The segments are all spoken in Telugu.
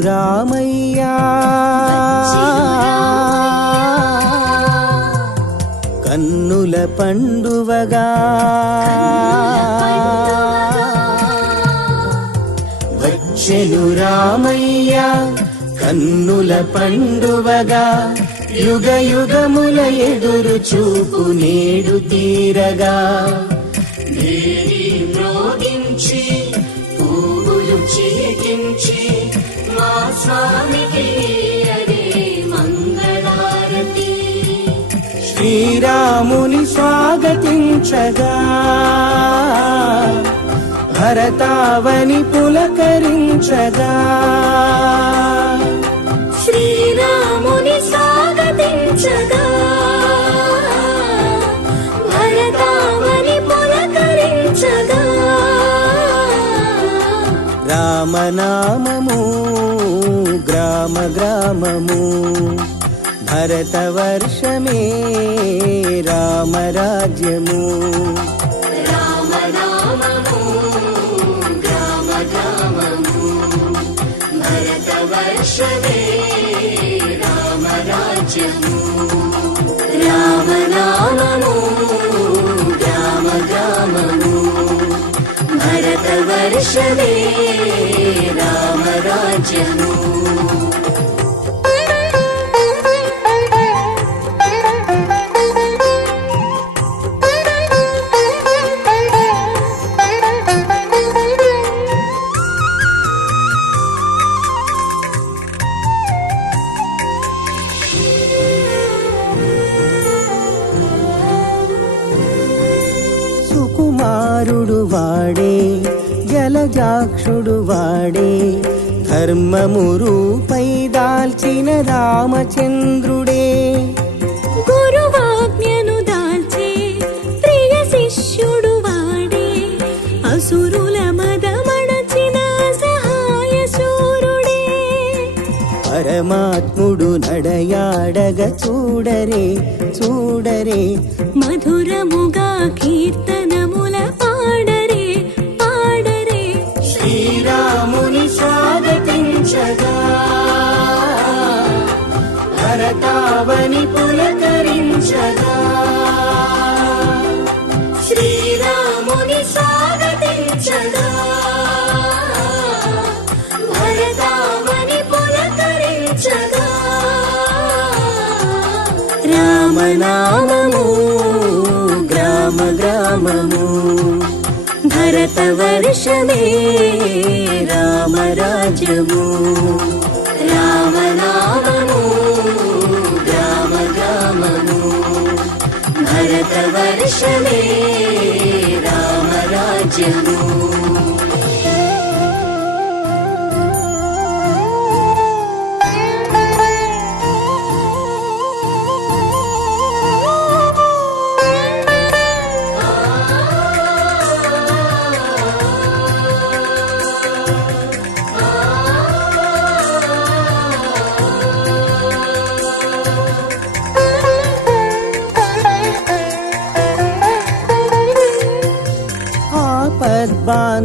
రామయ్యా. కన్నుల పండువగా. వచ్చెను రామయ్యా కన్నుల పండువగా. యుగ యుగముల ఎదురు చూపు నేడు తీరగా. దేవి మ్రోగించి శ్రీరాముని స్వాగతించగా. భరతావని పులకరించగా. శ్రీరాముని స్వాగతించగా. భరతావని పులకరించగా. రామనామము గ్రామ గ్రామము. भरतवर्ष मे राम राज्यमु रामरामो रामजामो भरतवर्ष मे राम राज्यो रामयामो राम गामो भरतवर्ष సుకుమారుడు వాడే జలజాక్షుడు వాడే ధర్మము రూపై దాల్చిన రామచంద్రుడే. గురువాజ్ఞను దాల్చే ప్రియ శిష్యుడు వాడే అసురుల మదమణచిన సహాయ శూరుడే. పరమాత్ముడు నడయాడగ చూడరే చూడరే. మధురముగా కీర్తనముల रामनाममु ग्राम ग्राममु। भरतवर्षमे राम रामनाममु ग्राम ग्राममु। भरतवर्षमे रामराजम्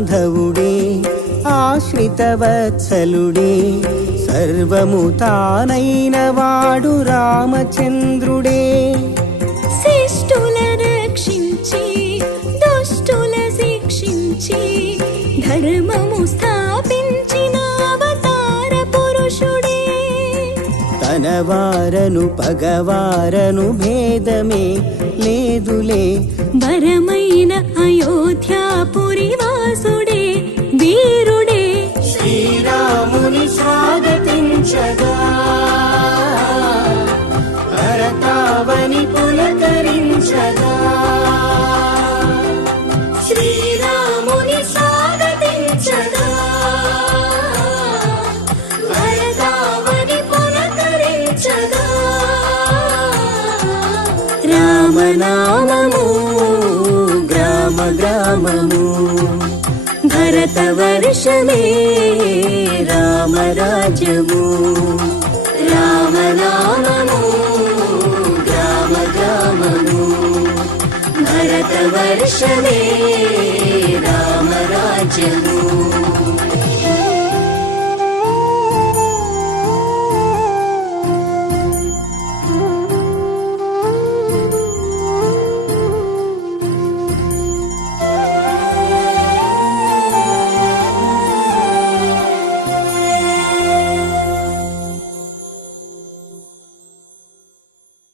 బాంధవుడే ఆశ్రితవత్సలుడే సర్వము తానైన వాడు రామచంద్రుడే తన వారను పగవారను భేదమే లేదులే. వరమైన అయోధ్యాపురి వాసుడే వీరుడే. శ్రీరాముని రామనామము గ్రామ గ్రామము. భరత భరతవర్షమే రామరాజ్యము రామనామము గ్రామ గ్రామము. భరత భరతవర్షమే రామరాజ్యము